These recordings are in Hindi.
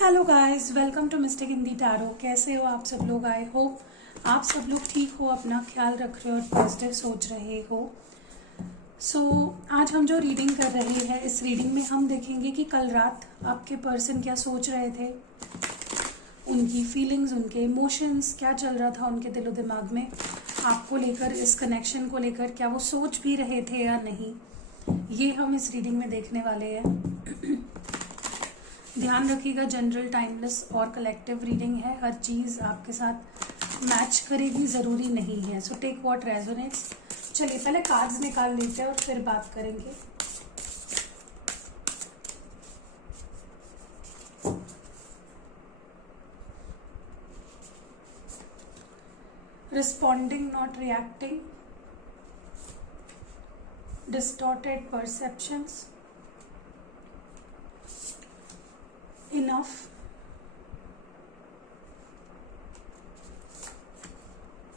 Hello guys, welcome to mistake in the tarot. कैसे हो आप सब लोग? आई होप आप सब लोग ठीक हो, अपना ख्याल रख रहे हो और पॉजिटिव सोच रहे हो। आज हम जो रीडिंग कर रहे हैं, इस रीडिंग में हम देखेंगे कि कल रात आपके पर्सन क्या सोच रहे थे, उनकी फीलिंग्स, उनके इमोशंस, क्या चल रहा था उनके दिलो दिमाग में आपको लेकर, इस कनेक्शन को लेकर, क्या वो सोच भी रहे थे या नहीं, ये हम इस रीडिंग में देखने वाले हैं। ध्यान रखिएगा, जनरल, टाइमलेस और कलेक्टिव रीडिंग है। हर चीज़ आपके साथ मैच करेगी ज़रूरी नहीं है। So take what resonates. चलिए पहले कार्ड्स निकाल लेते हैं और फिर बात करेंगे। Responding not reacting, distorted perceptions, enough,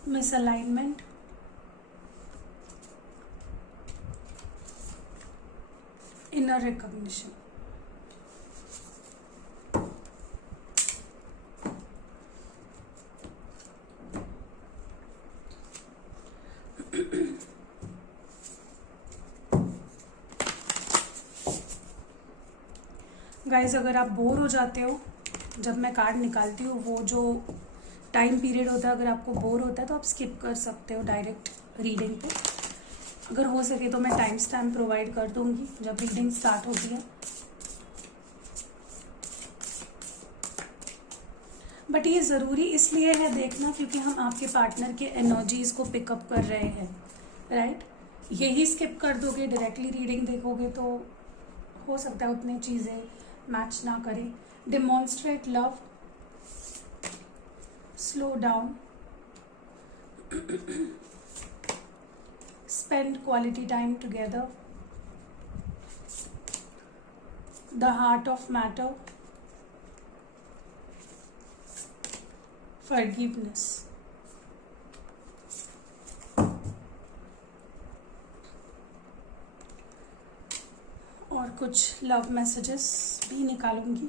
misalignment, inner recognition। Guys, अगर आप बोर हो जाते हो जब मैं कार्ड निकालती हूँ, वो जो टाइम पीरियड होता है, अगर आपको बोर होता है तो आप स्किप कर सकते हो डायरेक्ट रीडिंग पे। अगर हो सके तो मैं टाइम स्टैम्प प्रोवाइड कर दूंगी जब रीडिंग स्टार्ट होती है। बट ये ज़रूरी इसलिए है देखना क्योंकि हम आपके पार्टनर के एनर्जीज़ को पिकअप कर रहे हैं, राइट। यही स्किप कर दोगे, डायरेक्टली रीडिंग देखोगे तो हो सकता है उतनी चीज़ें मैच ना करें। Demonstrate love, slow down, spend quality time together, the heart of matter, forgiveness। और कुछ लव मैसेजेस भी निकालूंगी।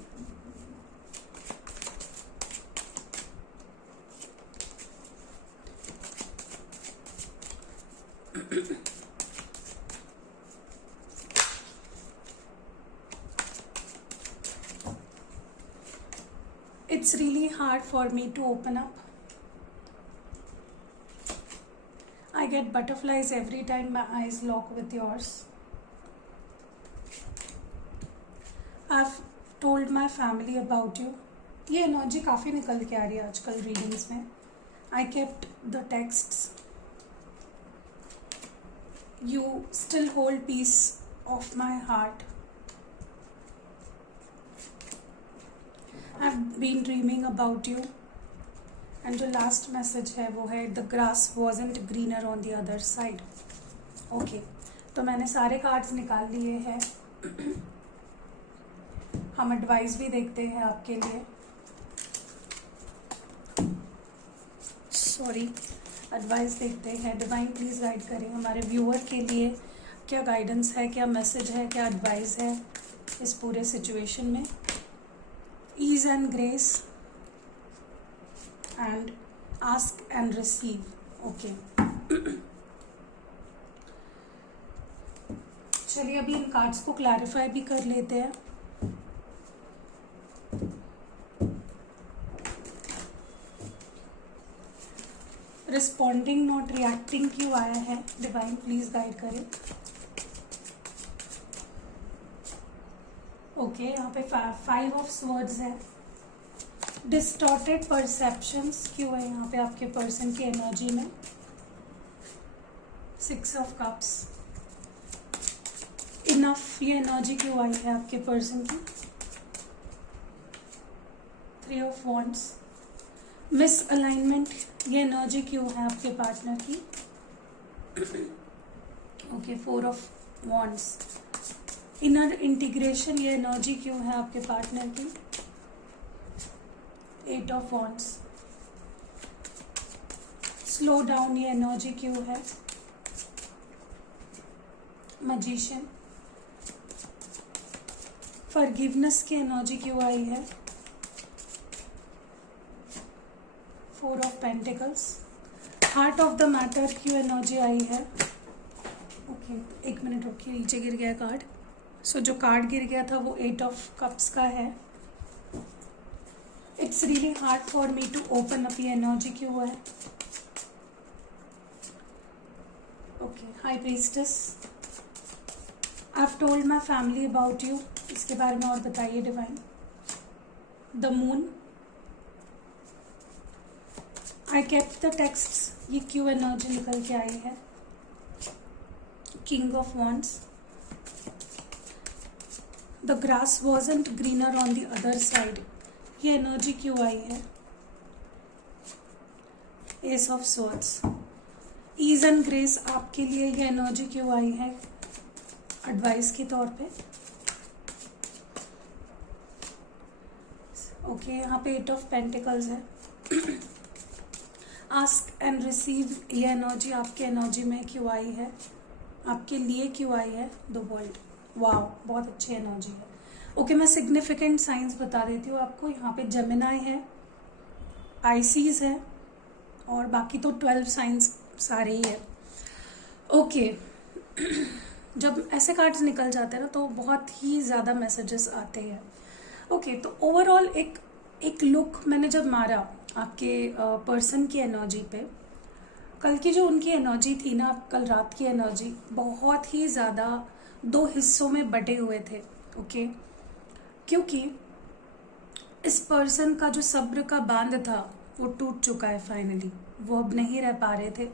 It's really hard for me to open up. I get butterflies every time my eyes lock with yours. I've told my family about you. ये एनर्जी काफ़ी निकल के आ रही है आजकल रीडिंग्स में। I kept the texts. You still hold piece of my heart. I've been dreaming about you. And जो लास्ट मैसेज है वो है the grass wasn't greener on the other side. Okay, तो मैंने सारे कार्ड्स निकाल लिए हैं। हम एडवाइस भी देखते हैं आपके लिए। सॉरी, एडवाइस देखते हैं। डिवाइन प्लीज़ गाइड करें हमारे व्यूअर के लिए, क्या गाइडेंस है, क्या मैसेज है, क्या एडवाइस है इस पूरे सिचुएशन में। Ease and grace and ask and receive। okay। चलिए अभी इन कार्ड्स को क्लैरिफाई भी कर लेते हैं। रिस्पॉन्डिंग नॉट रिएक्टिंग क्यों आया है? डिवाइन प्लीज गाइड करें। ओके, यहाँ पे 5 ऑफ स्वर्ड्स है। डिस्टॉर्टेड परसेप्शंस क्यों है यहाँ पे आपके पर्सन की एनर्जी में? 6 ऑफ कप्स। इनफ, ये एनर्जी क्यों आई है आपके पर्सन की? 3 ऑफ वॉन्ड्स। मिस अलाइनमेंट, ये एनर्जी क्यों है आपके पार्टनर की? Okay, 4 of wands. Inner integration, ये एनर्जी क्यों है आपके पार्टनर की? 8 ऑफ वॉन्ड्स। स्लो डाउन, ये एनर्जी क्यों है? मैजिशियन। फॉरगिवनेस की एनर्जी क्यों आई है? 4 of pentacles, heart of the matter क्यों एनर्जी आई है। ओके, एक मिनट रुकिए, नीचे गिर गया कार्ड। सो जो कार्ड गिर गया था वो 8 ऑफ कप्स का है। It's really hard for me to open up, ये एनर्जी क्यों है। Okay, high priestess, I have told my family about you, इसके बारे में और बताइए divine. The moon, I kept the texts, ये क्यों एनर्जी निकल के आई है। King of wands, the grass wasn't greener on the other side, ये एनर्जी क्यों आई है। Ace of swords, ease and grace, आपके लिए ये एनर्जी क्यों आई है एडवाइस के तौर पे। ओके, यहाँ पे 8 ऑफ पेंटिकल्स है। आस्क एंड रिसीव, ये एनर्जी आपके एनर्जी में क्यों आई है, आपके लिए क्यों आई है। द वर्ल्ड, वाओ, बहुत अच्छी एनर्जी है। ओके, मैं सिग्निफिकेंट साइंस बता देती हूँ आपको। यहाँ पे जेमिनाई है, आइसीज है, और बाकी तो 12 साइंस सारे ही है। ओके, जब ऐसे कार्ड्स निकल जाते हैं ना तो बहुत ही ज़्यादा मैसेजेस आते हैं। ओके, तो ओवरऑल एक लुक मैंने जब मारा आपके पर्सन की एनर्जी पे, कल की जो उनकी एनर्जी थी ना, कल रात की एनर्जी बहुत ही ज़्यादा 2 हिस्सों में बटे हुए थे। ओके, क्योंकि इस पर्सन का जो सब्र का बांध था वो टूट चुका है फाइनली। वो अब नहीं रह पा रहे थे।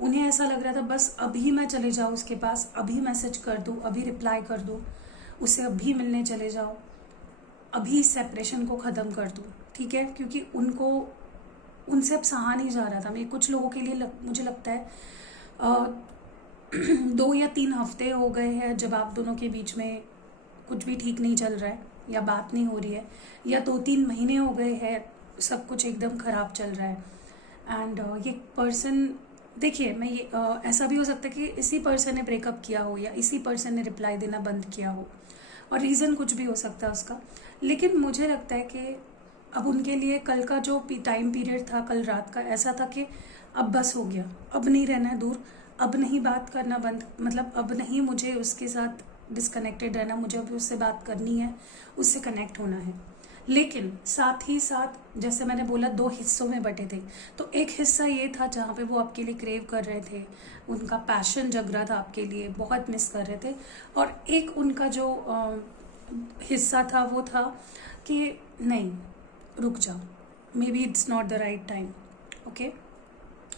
उन्हें ऐसा लग रहा था बस अभी मैं चले जाऊँ उसके पास, अभी मैसेज कर दूँ, अभी रिप्लाई कर दूँ, उसे अभी मिलने चले जाओ, अभी सेपरेशन को ख़त्म कर दूँ। ठीक है, क्योंकि उनसे अब सहा नहीं जा रहा था। मैं कुछ लोगों के लिए मुझे लगता है 2 या 3 हफ्ते हो गए हैं जब आप दोनों के बीच में कुछ भी ठीक नहीं चल रहा है या बात नहीं हो रही है, या 2-3 महीने हो गए हैं सब कुछ एकदम ख़राब चल रहा है। एंड ये पर्सन, देखिए मैं ये ऐसा भी हो सकता है कि इसी पर्सन ने ब्रेकअप किया हो या इसी पर्सन ने रिप्लाई देना बंद किया हो, और रीज़न कुछ भी हो सकता है उसका। लेकिन मुझे लगता है कि अब उनके लिए कल का जो टाइम पीरियड था, कल रात का, ऐसा था कि अब बस हो गया, अब नहीं रहना है दूर, अब नहीं बात करना बंद, मतलब अब नहीं मुझे उसके साथ डिस्कनेक्टेड रहना, मुझे अभी उससे बात करनी है, उससे कनेक्ट होना है। लेकिन साथ ही साथ जैसे मैंने बोला 2 हिस्सों में बटे थे। तो एक हिस्सा ये था जहाँ पे वो आपके लिए क्रेव कर रहे थे, उनका पैशन जग रहा था आपके लिए, बहुत मिस कर रहे थे। और एक उनका जो हिस्सा था वो था कि नहीं, रुक जाओ, may be it's not the right time. Okay,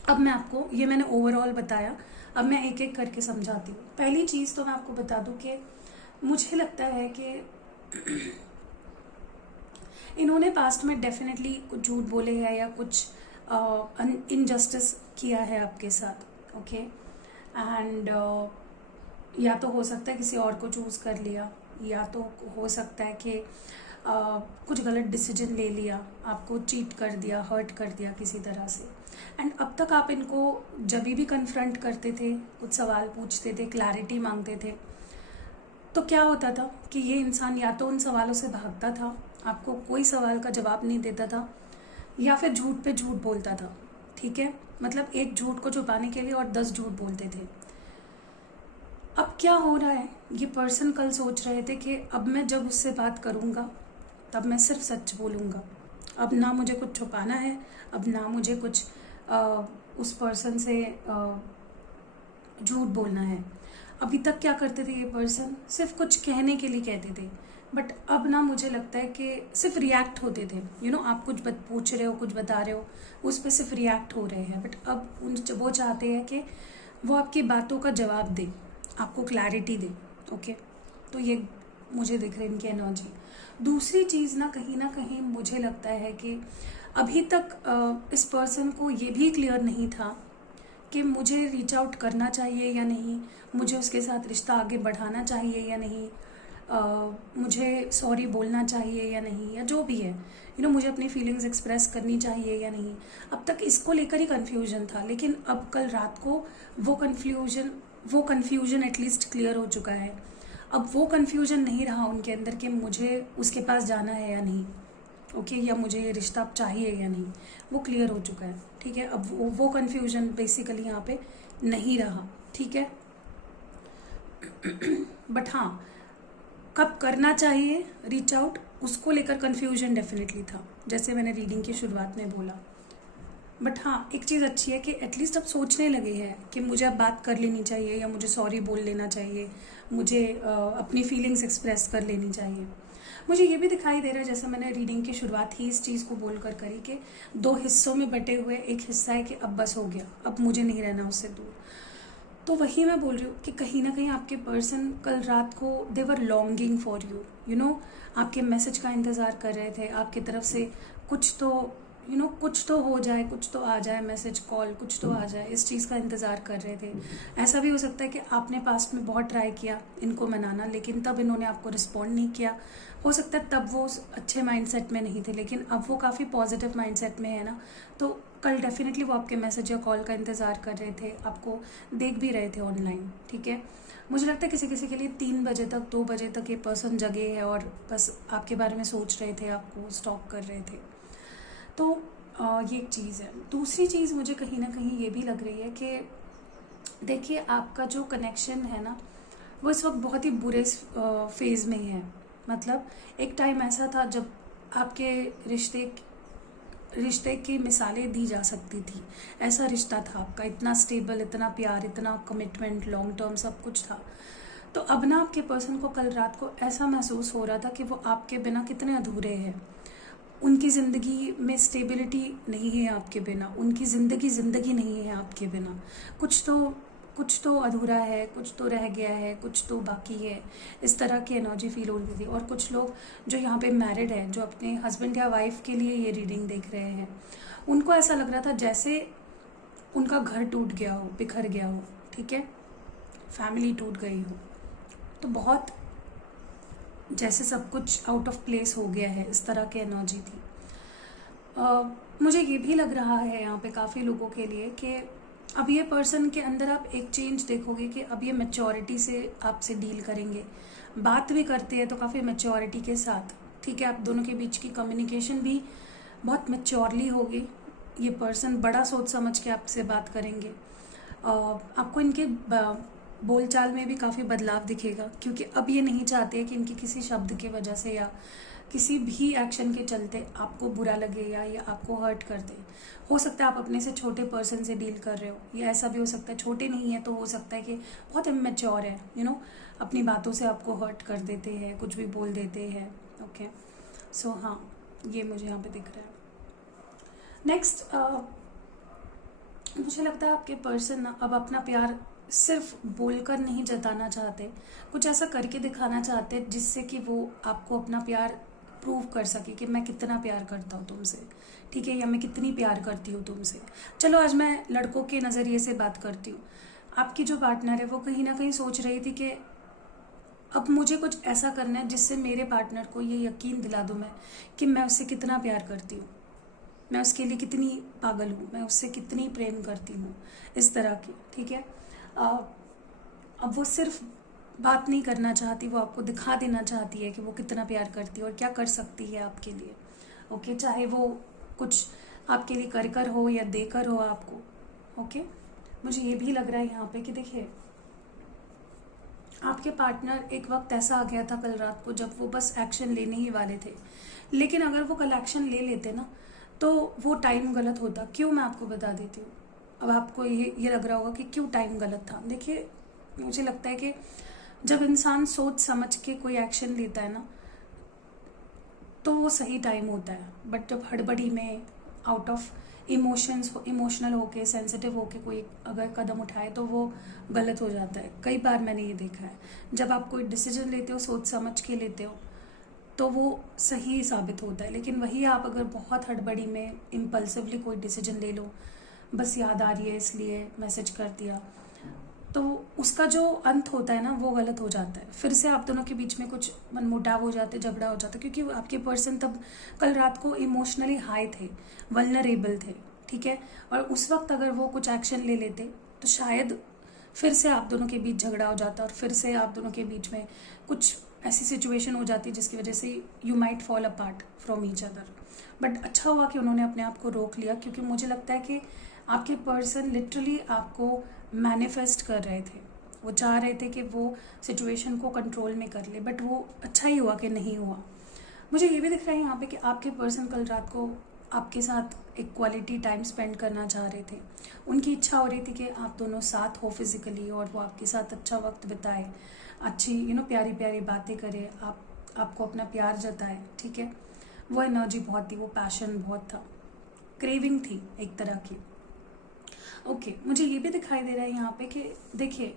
अब मैं आपको, ये मैंने ओवरऑल बताया, अब मैं एक एक करके समझाती हूँ। पहली चीज़ तो मैं आपको बता दूँ कि मुझे लगता है कि इन्होंने पास्ट में डेफिनेटली कुछ झूठ बोले हैं या कुछ इनजस्टिस किया है आपके साथ। ओके, एंड या तो हो सकता है किसी और को चूज़ कर लिया, या तो हो सकता है कि कुछ गलत डिसीजन ले लिया, आपको चीट कर दिया, हर्ट कर दिया किसी तरह से। एंड अब तक आप इनको जब भी कन्फ्रंट करते थे, कुछ सवाल पूछते थे, क्लैरिटी मांगते थे, तो क्या होता था कि ये इंसान या तो उन सवालों से भागता था, आपको कोई सवाल का जवाब नहीं देता था, या फिर झूठ पे झूठ बोलता था। ठीक है, मतलब एक झूठ को छुपाने के लिए और 10 झूठ बोलते थे। अब क्या हो रहा है, ये पर्सन कल सोच रहे थे कि अब मैं जब उससे बात करूँगा तब मैं सिर्फ सच बोलूँगा, अब ना मुझे कुछ छुपाना है, अब ना मुझे कुछ उस पर्सन से झूठ बोलना है। अभी तक क्या करते थे ये पर्सन, सिर्फ कुछ कहने के लिए कहते थे, बट अब ना मुझे लगता है कि सिर्फ रिएक्ट होते थे। आप कुछ पूछ रहे हो, कुछ बता रहे हो, उस पर सिर्फ रिएक्ट हो रहे हैं। बट अब वो चाहते हैं कि वो आपकी बातों का जवाब दे, आपको क्लैरिटी दे। ओके, तो ये मुझे दिख रही है इनकी एनर्जी। दूसरी चीज़ ना कहीं मुझे लगता है कि अभी तक इस पर्सन को ये भी क्लियर नहीं था कि मुझे रीच आउट करना चाहिए या नहीं, मुझे उसके साथ रिश्ता आगे बढ़ाना चाहिए या नहीं, मुझे सॉरी बोलना चाहिए या नहीं, या जो भी है, मुझे अपनी फीलिंग्स एक्सप्रेस करनी चाहिए या नहीं। अब तक इसको लेकर ही कन्फ्यूजन था, लेकिन अब कल रात को वो कन्फ्यूजन एटलीस्ट क्लियर हो चुका है। अब वो कन्फ्यूजन नहीं रहा उनके अंदर कि मुझे उसके पास जाना है या नहीं। ओके, या मुझे ये रिश्ता अब चाहिए या नहीं, वो क्लियर हो चुका है। ठीक है, अब वो कन्फ्यूजन बेसिकली यहाँ पे नहीं रहा। ठीक है, बट हाँ, कब करना चाहिए रीच आउट, उसको लेकर कन्फ्यूजन डेफिनेटली था, जैसे मैंने रीडिंग की शुरुआत में बोला। बट हाँ, एक चीज़ अच्छी है कि एटलीस्ट अब सोचने लगे हैं कि मुझे अब बात कर लेनी चाहिए, या मुझे सॉरी बोल लेना चाहिए, मुझे अपनी फीलिंग्स एक्सप्रेस कर लेनी चाहिए। मुझे ये भी दिखाई दे रहा है, जैसे मैंने रीडिंग की शुरुआत ही इस चीज़ को बोलकर करी कि 2 हिस्सों में बटे हुए एक हिस्सा है कि अब बस हो गया, अब मुझे नहीं रहना उससे दूर। तो वही मैं बोल रही हूँ कि कहीं ना कहीं आपके पर्सन कल रात को they were longing for you, you know, आपके मैसेज का इंतज़ार कर रहे थे, आपकी तरफ से कुछ तो कुछ तो हो जाए, कुछ तो आ जाए, मैसेज कॉल कुछ तो आ जाए, इस चीज़ का इंतज़ार कर रहे थे। ऐसा भी हो सकता है कि आपने पास्ट में बहुत ट्राई किया इनको मनाना, लेकिन तब इन्होंने आपको रिस्पॉन्ड नहीं किया। हो सकता है तब वो अच्छे माइंडसेट में नहीं थे, लेकिन अब वो काफ़ी पॉजिटिव माइंडसेट में है ना, तो कल डेफिनेटली वो आपके मैसेज या कॉल का इंतज़ार कर रहे थे, आपको देख भी रहे थे ऑनलाइन। ठीक है, मुझे लगता है किसी किसी के लिए 3 बजे तक 2 बजे तक ये पर्सन जगे है और बस आपके बारे में सोच रहे थे, आपको स्टॉक कर रहे थे। तो ये एक चीज़ है। दूसरी चीज़ मुझे कहीं ना कहीं ये भी लग रही है कि देखिए, आपका जो कनेक्शन है ना, वो इस वक्त बहुत ही बुरे फेज़ में है। मतलब एक टाइम ऐसा था जब आपके रिश्ते की मिसालें दी जा सकती थी, ऐसा रिश्ता था आपका, इतना स्टेबल, इतना प्यार, इतना कमिटमेंट, लॉन्ग टर्म सब कुछ था। तो अब ना आपके पर्सन को कल रात को ऐसा महसूस हो रहा था कि वो आपके बिना कितने अधूरे हैं, उनकी ज़िंदगी में स्टेबिलिटी नहीं है आपके बिना, उनकी ज़िंदगी नहीं है आपके बिना, कुछ तो अधूरा है, कुछ तो रह गया है, कुछ तो बाकी है, इस तरह की एनर्जी फील हो रही थी। और कुछ लोग जो यहाँ पे मैरिड हैं, जो अपने हस्बैंड या वाइफ के लिए ये रीडिंग देख रहे हैं, उनको ऐसा लग रहा था जैसे उनका घर टूट गया हो, बिखर गया हो। ठीक है, फैमिली टूट गई हो, तो बहुत जैसे सब कुछ आउट ऑफ प्लेस हो गया है, इस तरह की एनर्जी थी। मुझे ये भी लग रहा है यहाँ पे काफ़ी लोगों के लिए कि अब ये पर्सन के अंदर आप एक चेंज देखोगे कि अब ये मैच्योरिटी से आपसे डील करेंगे, बात भी करते हैं तो काफ़ी मैच्योरिटी के साथ। ठीक है, आप दोनों के बीच की कम्युनिकेशन भी बहुत मैच्योरली होगी, ये पर्सन बड़ा सोच समझ के आपसे बात करेंगे। आपको इनके बोलचाल में भी काफ़ी बदलाव दिखेगा, क्योंकि अब ये नहीं चाहते कि इनकी किसी शब्द की वजह से या किसी भी एक्शन के चलते आपको बुरा लगे या ये आपको हर्ट कर दे। हो सकता है आप अपने से छोटे पर्सन से डील कर रहे हो, या ऐसा भी हो सकता है छोटे नहीं है तो हो सकता है कि बहुत इमेच्योर है, अपनी बातों से आपको हर्ट कर देते हैं, कुछ भी बोल देते हैं। ओके, सो हाँ, ये मुझे यहाँ पे दिख रहा है। नेक्स्ट, मुझे लगता है आपके पर्सन ना अब अपना प्यार सिर्फ बोलकर नहीं जताना चाहते, कुछ ऐसा करके दिखाना चाहते जिससे कि वो आपको अपना प्यार प्रूव कर सके कि मैं कितना प्यार करता हूँ तुमसे। ठीक है, या मैं कितनी प्यार करती हूँ तुमसे। चलो आज मैं लड़कों के नज़रिए से बात करती हूँ। आपकी जो पार्टनर है वो कहीं ना कहीं सोच रही थी कि अब मुझे कुछ ऐसा करना है जिससे मेरे पार्टनर को ये यकीन दिला दूँ मैं कि मैं उससे कितना प्यार करती हूँ, मैं उसके लिए कितनी पागल हूँ, मैं उससे कितनी प्रेम करती हूँ, इस तरह की। ठीक है, अब वो सिर्फ बात नहीं करना चाहती, वो आपको दिखा देना चाहती है कि वो कितना प्यार करती है और क्या कर सकती है आपके लिए। ओके, चाहे वो कुछ आपके लिए कर हो या देकर हो आपको। ओके, मुझे ये भी लग रहा है यहाँ पे कि देखिए, आपके पार्टनर एक वक्त ऐसा आ गया था कल रात को जब वो बस एक्शन लेने ही वाले थे, लेकिन अगर वो कल एक्शन ले लेते ना तो वो टाइम गलत होता। क्यों, मैं आपको बता देती हूँ। अब आपको ये लग रहा होगा कि क्यों टाइम गलत था। देखिए, मुझे लगता है कि जब इंसान सोच समझ के कोई एक्शन लेता है ना तो वो सही टाइम होता है, बट जब हड़बड़ी में आउट ऑफ इमोशनल होके, सेंसिटिव होके कोई अगर कदम उठाए तो वो गलत हो जाता है। कई बार मैंने ये देखा है, जब आप कोई डिसीजन लेते हो सोच समझ के लेते हो तो वो सही साबित होता है। लेकिन वही आप अगर बहुत हड़बड़ी में इम्पल्सिवली कोई डिसीजन ले लो, बस याद आ रही है इसलिए मैसेज कर दिया, तो उसका जो अंत होता है ना वो गलत हो जाता है। फिर से आप दोनों के बीच में कुछ मनमुटाव हो जाते, झगड़ा हो जाता, क्योंकि आपके पर्सन तब कल रात को इमोशनली हाई थे, वल्नरेबल थे। ठीक है, और उस वक्त अगर वो कुछ एक्शन ले लेते तो शायद फिर से आप दोनों के बीच झगड़ा हो जाता और फिर से आप दोनों के बीच में कुछ ऐसी सिचुएशन हो जाती है जिसकी वजह से you might fall apart from each other. But अच्छा हुआ कि उन्होंने अपने आप को रोक लिया, क्योंकि मुझे लगता है कि आपके पर्सन लिटरली आपको मैनिफेस्ट कर रहे थे। वो चाह रहे थे कि वो सिचुएशन को कंट्रोल में कर ले, बट वो अच्छा ही हुआ कि नहीं हुआ। मुझे ये भी दिख रहा है यहाँ पे कि आपके पर्सन कल रात को आपके साथ एक क्वालिटी टाइम स्पेंड करना चाह रहे थे। उनकी इच्छा हो रही थी कि आप दोनों साथ हो फिजिकली, और वो आपके साथ अच्छा वक्त बिताए, अच्छी प्यारी प्यारी बातें करे, आपको अपना प्यार जताए। ठीक है, वो एनर्जी बहुत थी, वो पैशन बहुत था, क्रेविंग थी एक तरह की। ओके, मुझे ये भी दिखाई दे रहा है यहाँ पे कि देखिए,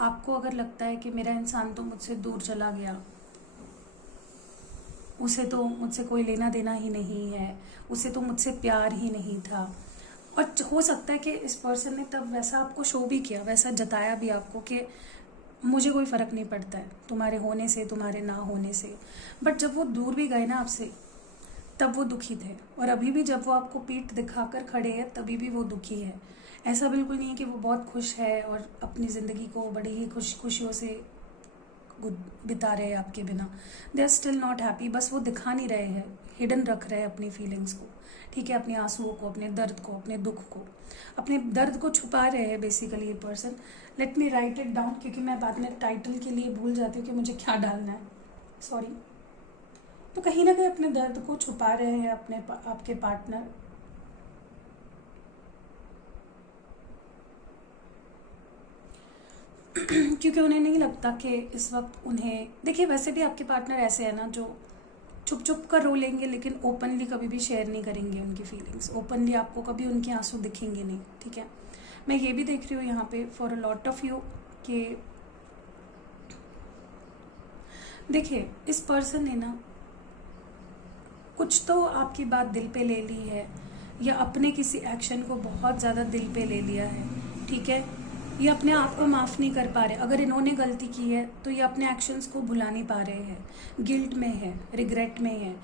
आपको अगर लगता है कि मेरा इंसान तो मुझसे दूर चला गया, उसे तो मुझसे कोई लेना देना ही नहीं है, उसे तो मुझसे प्यार ही नहीं था, और हो सकता है कि इस पर्सन ने तब वैसा आपको शो भी किया, वैसा जताया भी आपको कि मुझे कोई फ़र्क नहीं पड़ता है तुम्हारे होने से, तुम्हारे ना होने से। बट जब वो दूर भी गए ना आपसे, तब वो दुखी थे, और अभी भी जब वो आपको पीठ दिखाकर खड़े हैं तभी भी वो दुखी है। ऐसा बिल्कुल नहीं है कि वो बहुत खुश है और अपनी ज़िंदगी को बड़ी ही खुशियों से बिता रहे हैं आपके बिना। They are still not happy, बस वो दिखा नहीं रहे हैं, हिडन रख रहे हैं अपनी फीलिंग्स को। ठीक है, अपने आंसुओं को, अपने दर्द को, अपने दुख को, अपने दर्द को छुपा रहे हैं बेसिकली ये person. Let me right it down, क्योंकि मैं बाद में टाइटल के लिए भूल जाती हूँ कि मुझे क्या डालना है, सॉरी। तो कहीं ना कहीं अपने दर्द को छुपा रहे हैं आपके पार्टनर। क्योंकि उन्हें नहीं लगता कि इस वक्त उन्हें, देखिए वैसे भी आपके पार्टनर ऐसे है ना जो छुप छुप कर रो लेंगे, लेकिन ओपनली कभी भी शेयर नहीं करेंगे उनकी फीलिंग्स। ओपनली आपको कभी उनके आंसू दिखेंगे नहीं। ठीक है, मैं ये भी देख रही हूँ यहाँ पे for a lot of you कि देखिए, इस पर्सन ने ना कुछ तो आपकी बात दिल पे ले ली है, या अपने किसी एक्शन को बहुत ज़्यादा दिल पे ले लिया है। ठीक है, ये अपने आप को माफ़ नहीं कर पा रहे। अगर इन्होंने गलती की है तो ये अपने एक्शंस को भुला नहीं पा रहे हैं, गिल्ट में है, रिग्रेट में है,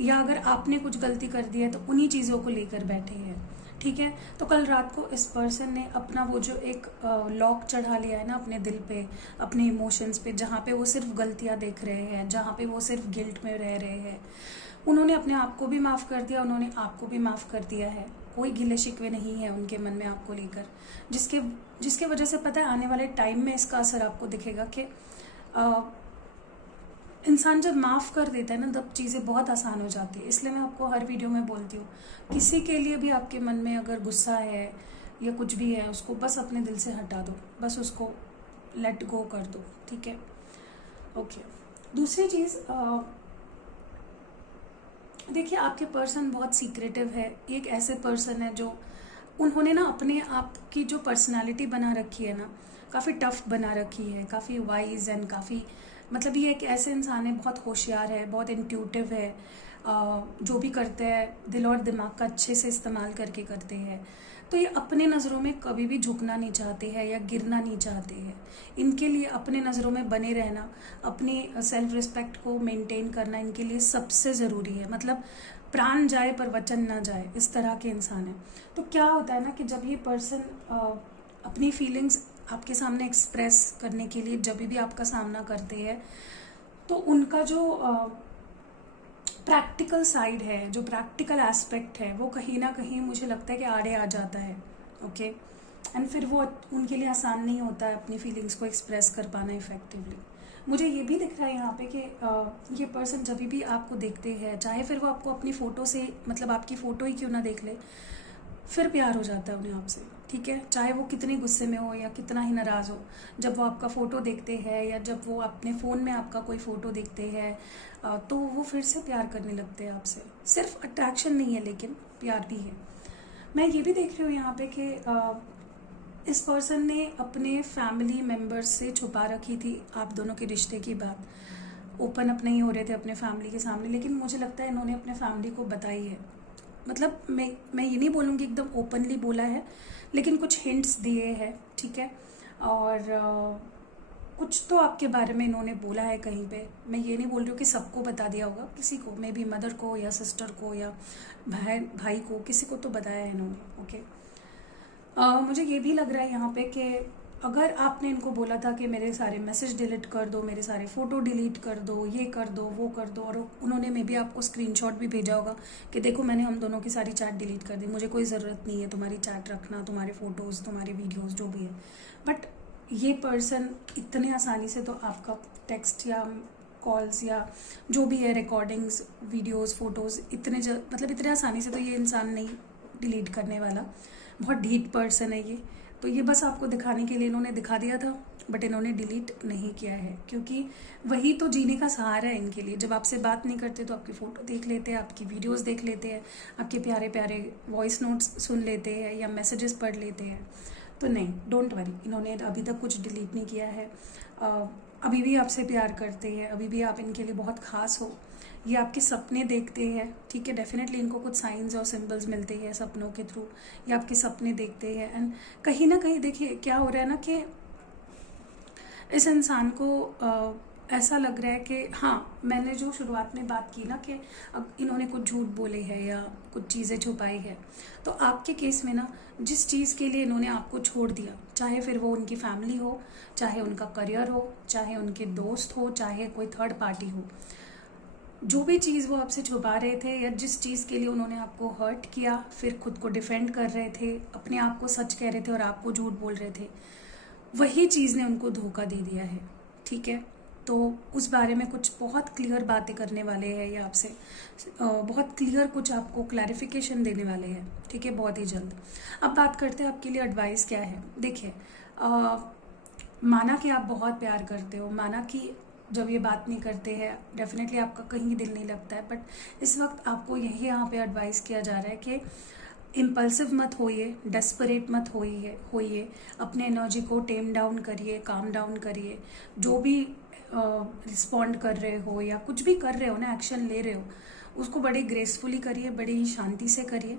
या अगर आपने कुछ गलती कर दी है तो उन्हीं चीज़ों को लेकर बैठे हैं। ठीक है, तो कल रात को इस पर्सन ने अपना वो जो एक लॉक चढ़ा लिया है ना अपने दिल पे, अपने इमोशंस पे, जहाँ पे वो सिर्फ गलतियाँ देख रहे हैं, जहाँ पे वो सिर्फ गिल्ट में रह रहे हैं, उन्होंने अपने आप को भी माफ़ कर दिया, उन्होंने आपको भी माफ़ कर दिया है। कोई गिले शिकवे नहीं है उनके मन में आपको लेकर, जिसके वजह से पता है आने वाले टाइम में इसका असर आपको दिखेगा कि इंसान जब माफ़ कर देता है ना तब चीज़ें बहुत आसान हो जाती है। इसलिए मैं आपको हर वीडियो में बोलती हूँ, किसी के लिए भी आपके मन में अगर गुस्सा है या कुछ भी है, उसको बस अपने दिल से हटा दो, बस उसको लेट गो कर दो। ठीक है, ओके। दूसरी चीज़, देखिए आपके पर्सन बहुत सीक्रेटिव है। एक ऐसे पर्सन है जो उन्होंने ना अपने आप की जो पर्सनालिटी बना रखी है ना, काफ़ी टफ बना रखी है, काफ़ी वाइज एंड काफ़ी, मतलब ये एक ऐसे इंसान है, बहुत होशियार है, बहुत इंट्यूटिव है, जो भी करते हैं दिल और दिमाग का अच्छे से इस्तेमाल करके करते हैं। तो ये अपने नज़रों में कभी भी झुकना नहीं चाहते हैं या गिरना नहीं चाहते हैं। इनके लिए अपने नज़रों में बने रहना, अपनी सेल्फ रिस्पेक्ट को मेंटेन करना इनके लिए सबसे ज़रूरी है। मतलब प्राण जाए पर वचन ना जाए, इस तरह के इंसान है। तो क्या होता है ना कि जब ये पर्सन अपनी फीलिंग्स आपके सामने एक्सप्रेस करने के लिए जब भी आपका सामना करते हैं, तो उनका जो प्रैक्टिकल साइड है, जो प्रैक्टिकल एस्पेक्ट है, वो कहीं ना कहीं मुझे लगता है कि आड़े आ जाता है। ओके, एंड फिर वो उनके लिए आसान नहीं होता है अपनी फीलिंग्स को एक्सप्रेस कर पाना इफेक्टिवली। मुझे ये भी दिख रहा है यहाँ पे कि ये पर्सन जब भी आपको देखते हैं, चाहे फिर वो आपको अपनी फ़ोटो से, मतलब आपकी फ़ोटो ही क्यों ना देख ले, फिर प्यार हो जाता है उन्हें आपसे। ठीक है, चाहे वो कितने गुस्से में हो या कितना ही नाराज़ हो, जब वो आपका फ़ोटो देखते हैं या जब वो अपने फ़ोन में आपका कोई फ़ोटो देखते हैं, तो वो फिर से प्यार करने लगते हैं आपसे। सिर्फ अट्रैक्शन नहीं है, लेकिन प्यार भी है। मैं ये भी देख रही हूँ यहाँ पे कि इस पर्सन ने अपने फैमिली मेम्बर्स से छुपा रखी थी आप दोनों के रिश्ते की बात। ओपन अप नहीं हो रहे थे अपने फैमिली के सामने, लेकिन मुझे लगता है इन्होंने अपने फैमिली को बताई है। मतलब मैं ये नहीं बोलूँगी एकदम ओपनली बोला है, लेकिन कुछ हिंट्स दिए हैं। ठीक है, और कुछ तो आपके बारे में इन्होंने बोला है कहीं पे। मैं ये नहीं बोल रही हूँ कि सबको बता दिया होगा, किसी को, मे बी मदर को या सिस्टर को या भाई को, किसी को तो बताया है इन्होंने। ओके, मुझे ये भी लग रहा है यहाँ पे कि अगर आपने इनको बोला था कि मेरे सारे मैसेज डिलीट कर दो, मेरे सारे फ़ोटो डिलीट कर दो, ये कर दो, वो कर दो, और उन्होंने मे बी आपको स्क्रीनशॉट भी भेजा होगा कि देखो मैंने हम दोनों की सारी चैट डिलीट कर दी, मुझे कोई ज़रूरत नहीं है तुम्हारी चैट रखना, तुम्हारे फ़ोटोज़, तुम्हारे वीडियोज़, जो भी है। बट ये पर्सन इतने आसानी से तो आपका टेक्स्ट या कॉल्स या जो भी है रिकॉर्डिंग्स, वीडियोज़, फ़ोटोज़ मतलब इतने आसानी से तो ये इंसान नहीं डिलीट करने वाला। बहुत ढीठ पर्सन है ये। तो ये बस आपको दिखाने के लिए इन्होंने दिखा दिया था, बट इन्होंने डिलीट नहीं किया है, क्योंकि वही तो जीने का सहारा है इनके लिए। जब आपसे बात नहीं करते तो आपकी फ़ोटो देख लेते हैं, आपकी वीडियोस देख लेते हैं, आपके प्यारे प्यारे वॉइस नोट्स सुन लेते हैं या मैसेजेस पढ़ लेते हैं। तो नहीं, डोंट वरी, इन्होंने अभी तक कुछ डिलीट नहीं किया है। अभी भी आपसे प्यार करते हैं, अभी भी आप इनके लिए बहुत ख़ास हो। ये आपके सपने देखते हैं, ठीक है, डेफिनेटली इनको कुछ साइंस और सिंबल्स मिलते हैं सपनों के थ्रू। ये आपके सपने देखते हैं, एंड कहीं ना कहीं देखिए क्या हो रहा है ना कि इस इंसान को ऐसा लग रहा है कि हाँ, मैंने जो शुरुआत में बात की ना कि अब इन्होंने कुछ झूठ बोले हैं या कुछ चीज़ें छुपाई है, तो आपके केस में ना जिस चीज़ के लिए इन्होंने आपको छोड़ दिया, चाहे फिर वो उनकी फैमिली हो, चाहे उनका करियर हो, चाहे उनके दोस्त हो, चाहे कोई थर्ड पार्टी हो, जो भी चीज़ वो आपसे छुपा रहे थे या जिस चीज़ के लिए उन्होंने आपको हर्ट किया, फिर खुद को डिफेंड कर रहे थे, अपने आप को सच कह रहे थे और आपको झूठ बोल रहे थे, वही चीज़ ने उनको धोखा दे दिया है, ठीक है। तो उस बारे में कुछ बहुत क्लियर बातें करने वाले हैं ये आपसे, बहुत क्लियर कुछ आपको क्लैरिफिकेशन देने वाले हैं, ठीक है, बहुत ही जल्द। अब बात करते हैं आपके लिए एडवाइस क्या है। देखिए, माना कि आप बहुत प्यार करते हो, माना कि जब ये बात नहीं करते हैं डेफिनेटली आपका कहीं दिल नहीं लगता है, बट इस वक्त आपको यही यहाँ पे एडवाइस किया जा रहा है कि इम्पल्सिव मत होइए, डेस्परेट मत होइए, अपने एनर्जी को टेम डाउन करिए, काम डाउन करिए। जो भी रिस्पॉन्ड कर रहे हो या कुछ भी कर रहे हो ना, एक्शन ले रहे हो, उसको बड़े ग्रेसफुली करिए, बड़ी ही शांति से करिए।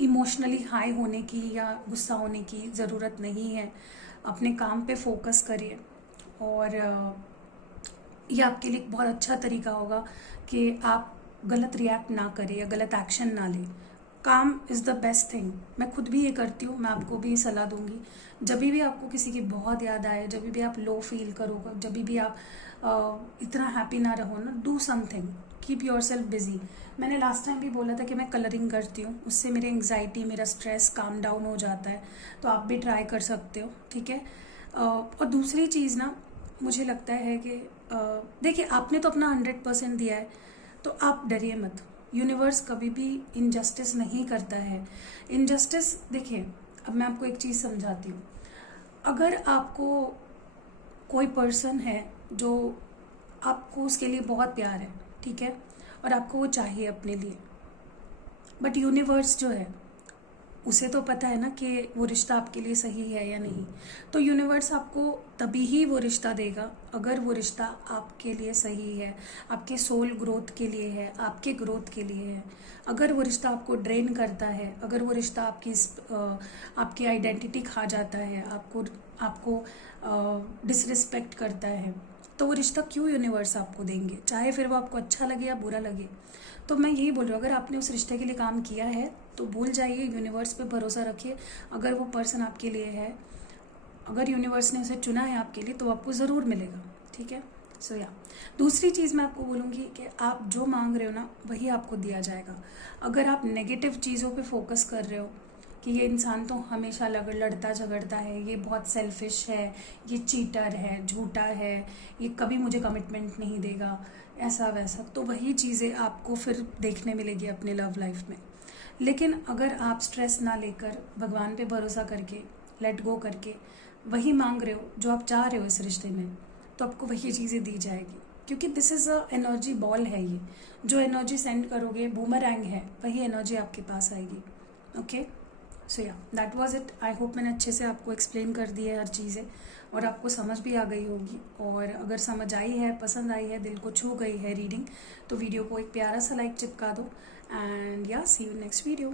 इमोशनली हाई होने की या गुस्सा होने की ज़रूरत नहीं है। अपने काम पे फोकस करिए, और ये आपके लिए एक बहुत अच्छा तरीका होगा कि आप गलत रिएक्ट ना करें या गलत एक्शन ना लें। काम इज़ द बेस्ट थिंग। मैं खुद भी ये करती हूँ, मैं आपको भी सलाह दूंगी। जब भी आपको किसी की बहुत याद आए, जब भी आप लो फील करो, जब भी आप इतना हैप्पी ना रहो ना, do something, keep your self busy. मैंने लास्ट टाइम भी बोला था कि मैं कलरिंग करती हूँ, उससे मेरी एंग्जाइटी, मेरा स्ट्रेस काम डाउन हो जाता है, तो आप भी ट्राई कर सकते हो, ठीक है। और दूसरी चीज़ ना, मुझे लगता है कि देखिए, आपने तो अपना 100% दिया है, तो आप डरिए मत। यूनिवर्स कभी भी इनजस्टिस नहीं करता है। इनजस्टिस, देखिए, अब मैं आपको एक चीज़ समझाती हूँ। अगर आपको कोई पर्सन है जो आपको उसके लिए बहुत प्यार है, ठीक है, और आपको वो चाहिए अपने लिए, बट यूनिवर्स जो है उसे तो पता है ना कि वो रिश्ता आपके लिए सही है या नहीं। तो यूनिवर्स आपको तभी ही वो रिश्ता देगा अगर वो रिश्ता आपके लिए सही है, आपके सोल ग्रोथ के लिए है, आपके ग्रोथ के लिए है। अगर वो रिश्ता आपको ड्रेन करता है, अगर वो रिश्ता आपकी आइडेंटिटी खा जाता है, आपको डिसरिस्पेक्ट करता है, तो वो रिश्ता क्यों यूनिवर्स आपको देंगे, चाहे फिर वो आपको अच्छा लगे या बुरा लगे। तो मैं यही बोल रही हूँ, अगर आपने उस रिश्ते के लिए काम किया है तो भूल जाइए, यूनिवर्स पे भरोसा रखिए। अगर वो पर्सन आपके लिए है, अगर यूनिवर्स ने उसे चुना है आपके लिए, तो आपको ज़रूर मिलेगा, ठीक है। सो या दूसरी चीज़ मैं आपको बोलूँगी कि आप जो मांग रहे हो ना, वही आपको दिया जाएगा। अगर आप नेगेटिव चीज़ों पे फोकस कर रहे हो कि ये इंसान तो हमेशा लड़ता झगड़ता है, ये बहुत सेल्फिश है, ये चीटर है, झूठा है, ये कभी मुझे कमिटमेंट नहीं देगा, ऐसा वैसा, तो वही चीज़ें आपको फिर देखने मिलेगी अपने लव लाइफ में। लेकिन अगर आप स्ट्रेस ना लेकर, भगवान पे भरोसा करके, लेट गो करके वही मांग रहे हो जो आप चाह रहे हो इस रिश्ते में, तो आपको वही चीज़ें दी जाएगी। क्योंकि this is a energy ball है, ये जो एनर्जी सेंड करोगे बूमरैंग है, वही एनर्जी आपके पास आएगी। ओके, सो या that was it. I hope मैंने अच्छे से आपको एक्सप्लेन कर दी है हर चीज़ें, और आपको समझ भी आ गई होगी। और अगर समझ आई है, पसंद आई है, दिल को छू गई है रीडिंग, तो वीडियो को एक प्यारा सा लाइक चिपका दो। एंड या सी यू नेक्स्ट वीडियो।